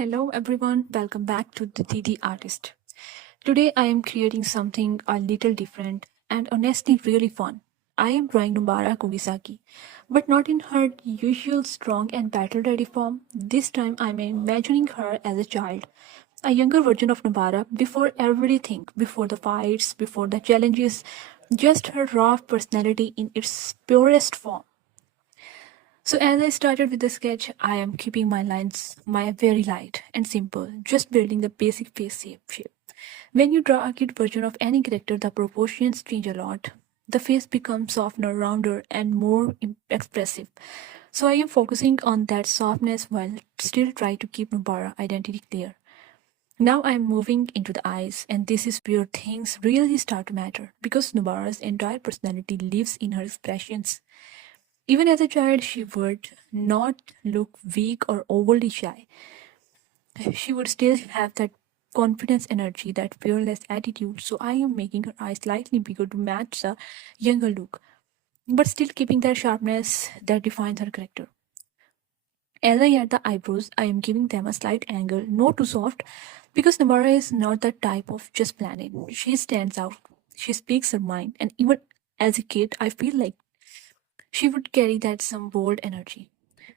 Hello everyone, welcome back to the DD Artist. Today I am creating something a little different and honestly really fun. I am drawing Nobara Kugisaki, but not in her usual strong and battle ready form. This time I am imagining her as a child, a younger version of Nobara before everything, before the fights, before the challenges, just her raw personality in its purest form. So as I started with the sketch, I am keeping my lines very light and simple, just building the basic face shape. When you draw a kid version of any character, the proportions change a lot. The face becomes softer, rounder, and more expressive. So I am focusing on that softness while still trying to keep Nobara identity clear. Now I am moving into the eyes, and this is where things really start to matter because Nobara's entire personality lives in her expressions. Even as a child, she would not look weak or overly shy. She would still have that confidence energy, that fearless attitude. So I am making her eyes slightly bigger to match the younger look, but still keeping that sharpness that defines her character. As I add the eyebrows, I am giving them a slight angle, not too soft, because Nabara is not the type of just planet. She stands out. She speaks her mind, and even as a kid, I feel like she would carry that some bold energy.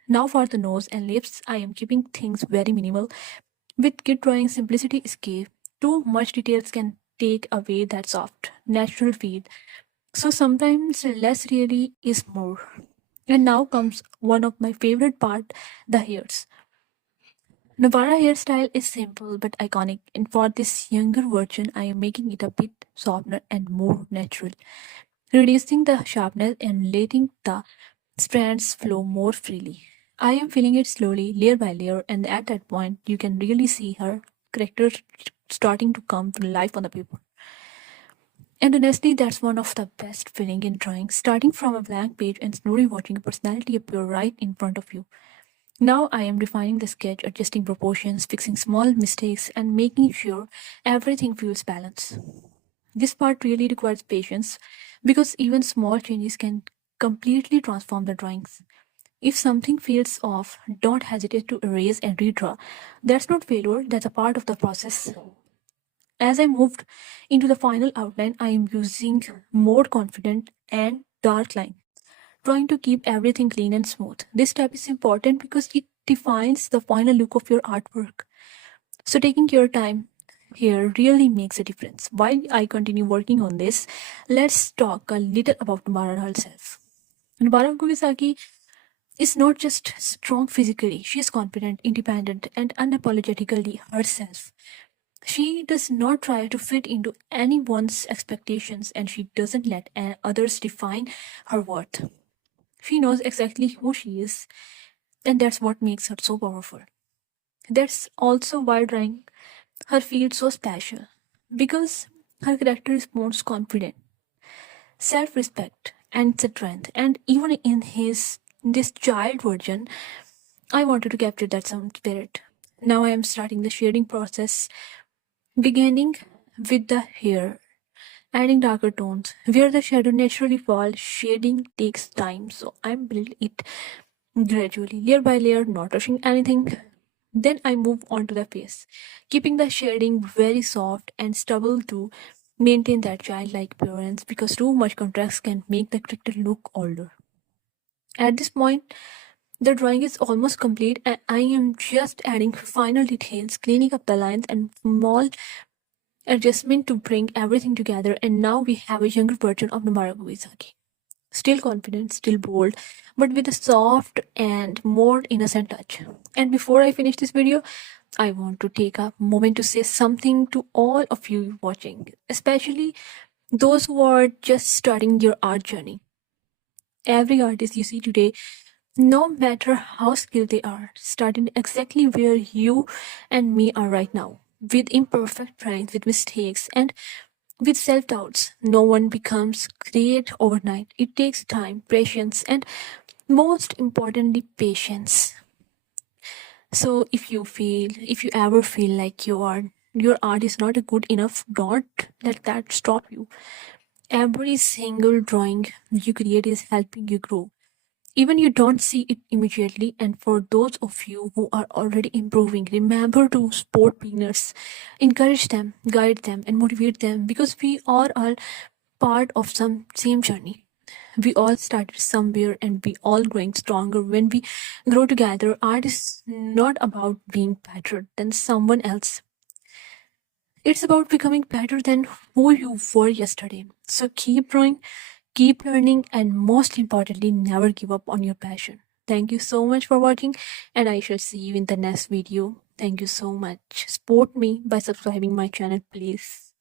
Now for the nose and lips, I am keeping things very minimal. With kid drawing, simplicity is key. Too much details can take away that soft, natural feel. So sometimes less really is more. And now comes one of my favorite part, the hairs. Navara hairstyle is simple but iconic, and for this younger version, I am making it a bit softer and more natural, reducing the sharpness and letting the strands flow more freely. I am filling it slowly, layer by layer, and at that point, you can really see her character starting to come to life on the paper. And honestly, that's one of the best feeling in drawing, starting from a blank page and slowly watching a personality appear right in front of you. Now I am refining the sketch, adjusting proportions, fixing small mistakes, and making sure everything feels balanced. This part really requires patience because even small changes can completely transform the drawings. If something feels off, don't hesitate to erase and redraw. That's not failure, that's a part of the process. As I moved into the final outline, I am using more confident and dark line, trying to keep everything clean and smooth. This step is important because it defines the final look of your artwork. So taking your time here really makes a difference. While I continue working on this, let's talk a little about Nobara herself. Nobara Kugisaki is not just strong physically, she is confident, independent, and unapologetically herself. She does not try to fit into anyone's expectations and she doesn't let others define her worth. She knows exactly who she is, and that's what makes her so powerful. That's also why drawing her feels so special because her character is most confident, self respect, and strength. And even in this child version, I wanted to capture that same spirit. Now I am starting the shading process, beginning with the hair, adding darker tones. Where the shadow naturally falls, shading takes time, so I'm building it gradually, layer by layer, not rushing anything. Then I move on to the face, keeping the shading very soft and stubble to maintain that childlike appearance because too much contrast can make the character look older. At this point, the drawing is almost complete and I am just adding final details, cleaning up the lines and small adjustment to bring everything together, and now we have a younger version of Nobara Kugisaki. Still confident, still bold, but with a soft and more innocent touch. And before I finish this video, I want to take a moment to say something to all of you watching, especially those who are just starting your art journey. Every artist you see today, no matter how skilled they are, starting exactly where you and me are right now, with imperfect tries, with mistakes, and with self doubts. No one becomes great overnight. It takes time, patience, and most importantly, patience. So if you ever feel like your art is not good enough, don't let that stop you. Every single drawing you create is helping you grow. even you don't see it immediately. And for those of you who are already improving, remember to support beginners, encourage them, guide them, and motivate them, because we all are part of some same journey. We all started somewhere and we all growing stronger when we grow together. Art is not about being better than someone else. It's about becoming better than who you were yesterday. So keep growing, keep learning, and most importantly, never give up on your passion. Thank you so much for watching, and I shall see you in the next video. Thank you so much. Support me by subscribing my channel, please.